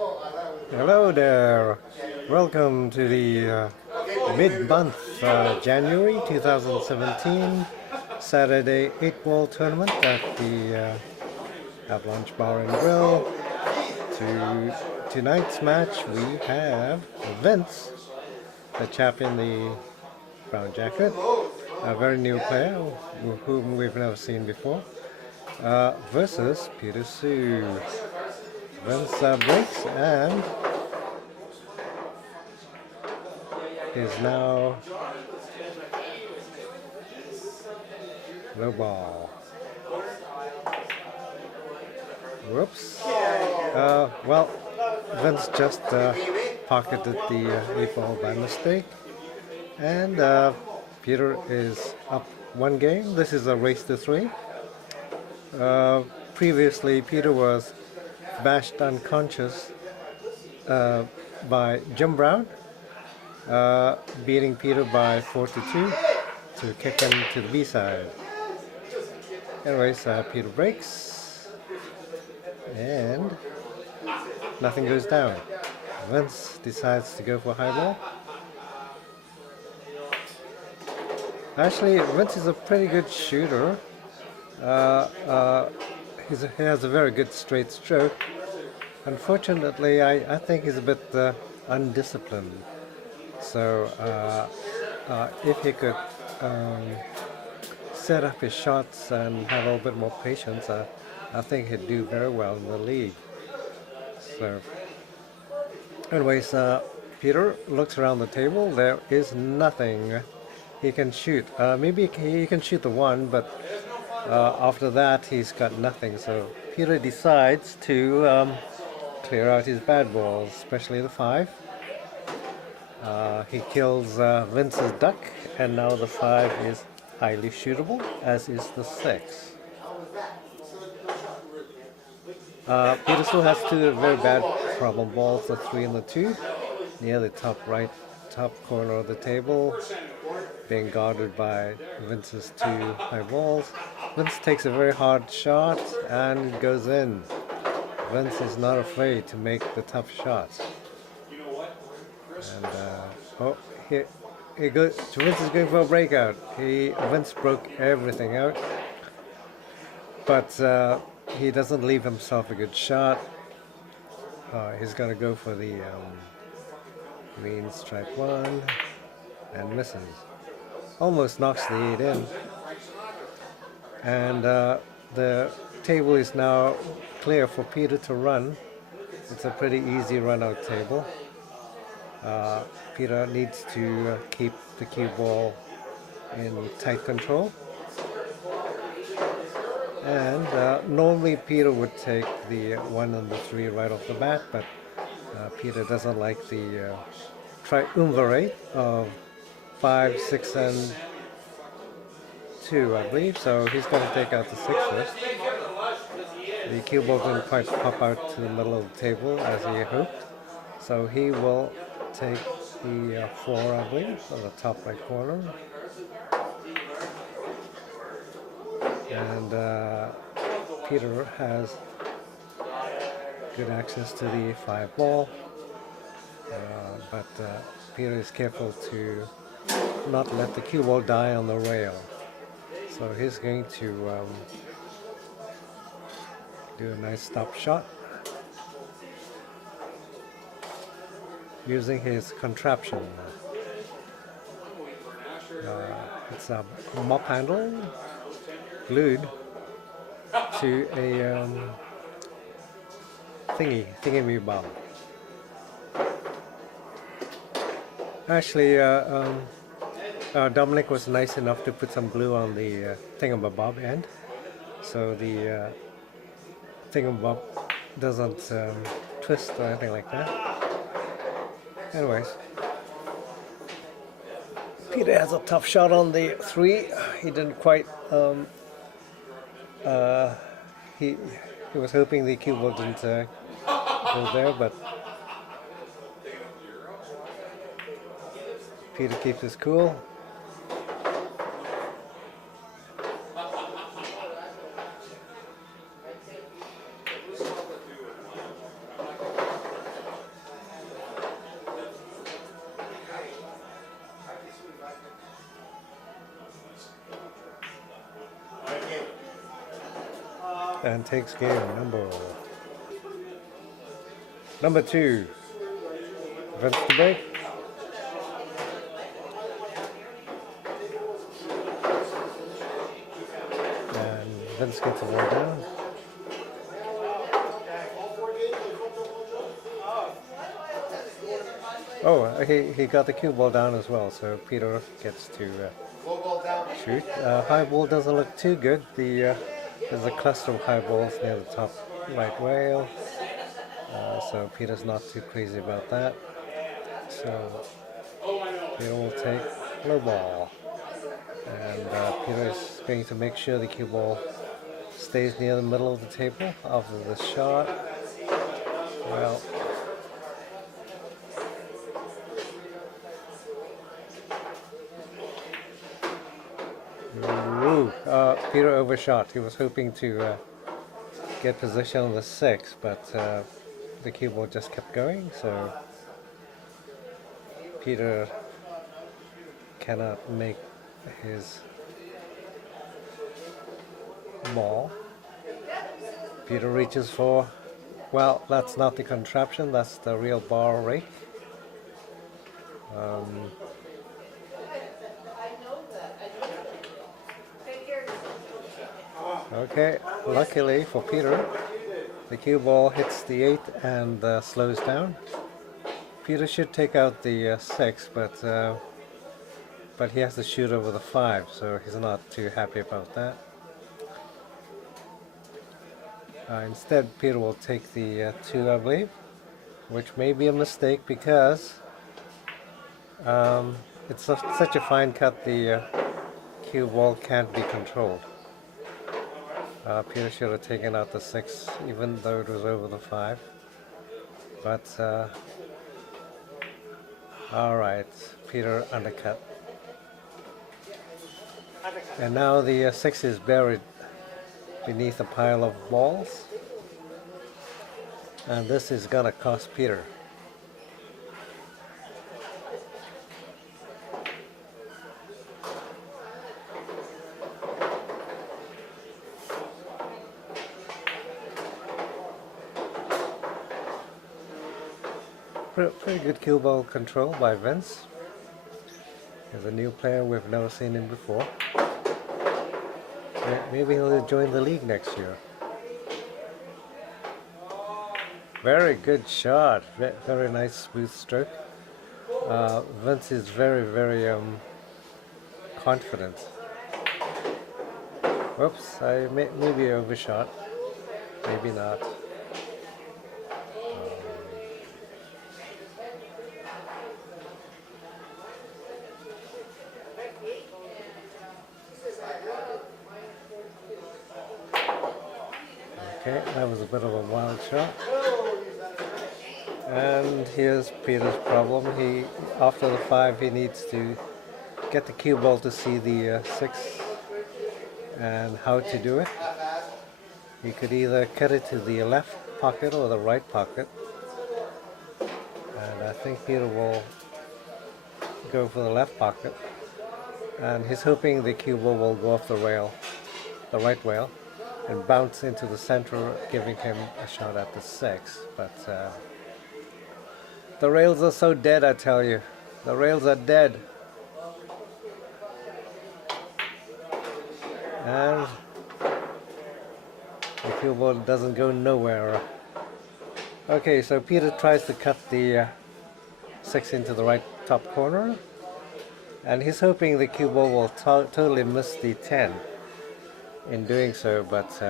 Hello there. Welcome to the mid-month January 2017 Saturday 8-ball tournament at the Avalanche Bar and Grill. To tonight's match we have Vince, the chap in the brown jacket, a very new player whom we've never seen before, versus Peter Sue. Vince breaks and is now low ball. Whoops. Well, Vince just pocketed the 8-ball by mistake, and Peter is up one game. This is a race to 3. Previously, Peter was bashed unconscious by Jim Brown, beating Peter by 4-2 to kick him to the B side. Anyways, Peter breaks and nothing goes down. Vince decides to go for high ball. Actually, Vince is a pretty good shooter. He has a very good straight stroke. Unfortunately, I think he's a bit undisciplined. So if he could set up his shots and have a little bit more patience, I think he'd do very well in the league. So anyways, Peter looks around the table. There is nothing he can shoot. Maybe he can shoot the 1, but after that he's got nothing. So Peter decides to clear out his bad balls, especially the 5. He kills Vince's duck, and now the 5 is highly shootable, as is the 6. Peter still has 2 very bad problem balls, the 3 and the 2, near the top corner of the table, being guarded by Vince's 2 high balls. Vince takes a very hard shot and it goes in. Vince is not afraid to make the tough shots. And Vince is going for a breakout. Vince broke everything out, but he doesn't leave himself a good shot. He's going to go for the green strike 1 and misses. Almost knocks the 8 in. And the table is now clear for Peter to run. It's a pretty easy run out table. Peter needs to keep the cue ball in tight control. And normally Peter would take the 1 and the 3 right off the bat, but Peter doesn't like the triumvirate of 5, 6, and 2, I believe. So he's going to take out the 6 first. The cue ball didn't quite pop out to the middle of the table as he hoped, so he will take the 4, I believe, on the top right corner. And Peter has good access to the 5 ball, but Peter is careful to not let the cue ball die on the rail. So he's going to do a nice stop shot using his contraption. It's a mop handle glued to a thingy-me-bob. Actually, Dominic was nice enough to put some glue on the thingamabob end, so the thingamabob doesn't twist or anything like that. Anyways, Peter has a tough shot on the 3. He didn't quite. He was hoping the cue ball didn't go there, but Peter keeps his cool. and takes game number 2. Vince to break. And Vince gets a ball down. Oh, he got the cue ball down as well, so Peter gets to shoot. High ball doesn't look too good. There's a cluster of high balls near the top right rail, so Peter's not too crazy about that. So Peter will take low ball, and Peter is going to make sure the cue ball stays near the middle of the table after the shot. Well, Peter overshot. He was hoping to get position on the 6, but the cue ball just kept going, so Peter cannot make his ball. Peter reaches for, well, that's not the contraption, that's the real bar rake. Okay, luckily for Peter, the cue ball hits the 8 and slows down. Peter should take out the 6, but he has to shoot over the 5, so he's not too happy about that. Instead, Peter will take the 2, I believe, which may be a mistake because it's such a fine cut, the cue ball can't be controlled. Peter should have taken out the 6, even though it was over the 5. But, alright, Peter undercut. And now the 6 is buried beneath a pile of balls. And this is gonna cost Peter. Pretty good cue ball control by Vince. He's a new player, we've never seen him before. Maybe he'll join the league next year. Very good shot, very nice smooth stroke. Vince is very confident. Whoops, I maybe overshot, maybe not. Okay, that was a bit of a wild shot. And here's Peter's problem. After the 5, he needs to get the cue ball to see the 6 and how to do it. He could either cut it to the left pocket or the right pocket. And I think Peter will go for the left pocket. And he's hoping the cue ball will go off the rail, the right rail, and bounce into the center, giving him a shot at the 6. But the rails are so dead, I tell you. The rails are dead. And the cue ball doesn't go nowhere. Okay, so Peter tries to cut the 6 into the right top corner. And he's hoping the cue ball will totally miss the 10 in doing so, but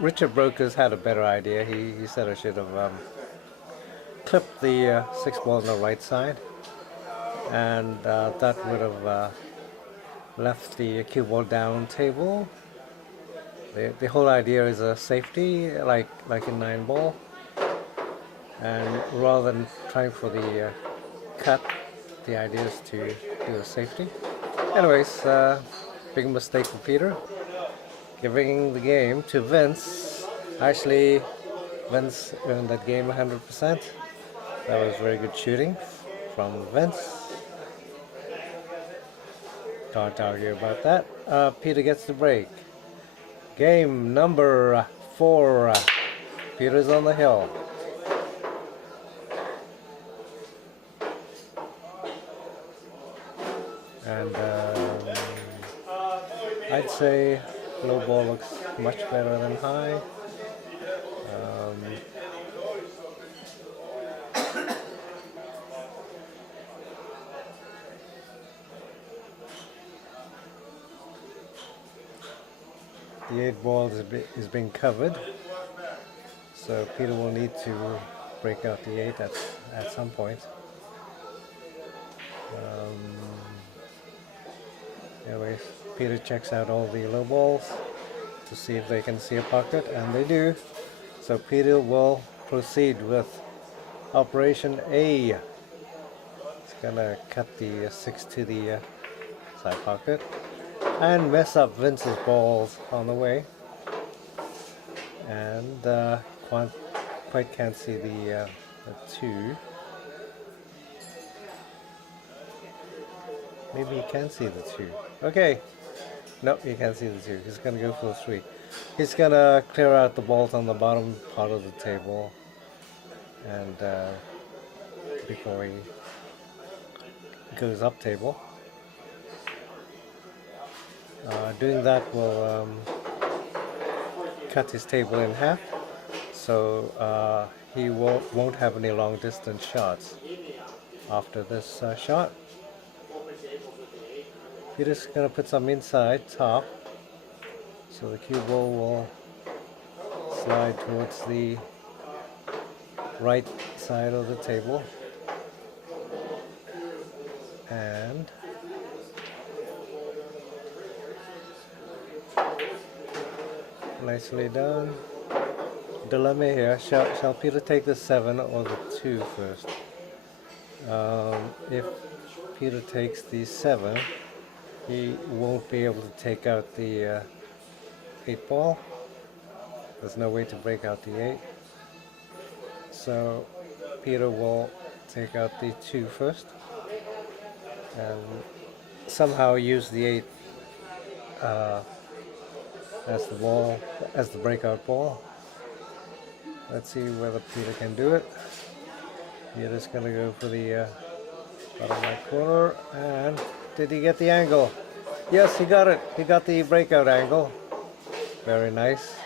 Richard Brokers had a better idea. He said I should have clipped the 6 ball on the right side, and that would have left the cue ball down table. The whole idea is a safety, like in 9 ball, and rather than trying for the cut, the idea is to do a safety. Anyways, big mistake for Peter, giving the game to Vince. Actually, Vince earned that game 100%. That was very good shooting from Vince. Can't argue about that. Peter gets the break. Game number 4. Peter's on the hill. And I'd say low ball looks much better than high. The 8 ball is being covered, so Peter will need to break out the 8 at some point. Anyways, Peter checks out all the low balls to see if they can see a pocket, and they do. So Peter will proceed with Operation A. He's gonna cut the 6 to the side pocket and mess up Vince's balls on the way, and quite can't see the 2. Maybe you can see the 2. Okay, nope, you can't see the 2. He's gonna go for the 3. He's gonna clear out the balls on the bottom part of the table, and before he goes up table. Doing that will cut his table in half, so he won't have any long distance shots after this shot. Peter's going to put some inside top, so the cue ball will slide towards the right side of the table, and nicely done. Dilemma here, shall Peter take the 7 or the 2 first? If Peter takes the 7, he won't be able to take out the 8 ball. There's no way to break out the 8. So Peter will take out the 2 first and somehow use the 8 as the breakout ball. Let's see whether Peter can do it. Peter's going to go for the bottom right corner, and did he get the angle? Yes, he got it. He got the breakout angle. Very nice.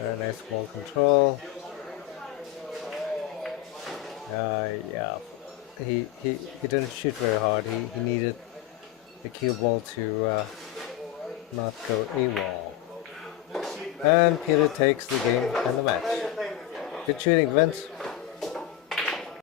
Very nice ball control. Yeah, he didn't shoot very hard. He needed the cue ball to not go AWOL. And Peter takes the game and the match. Good shooting, Vince.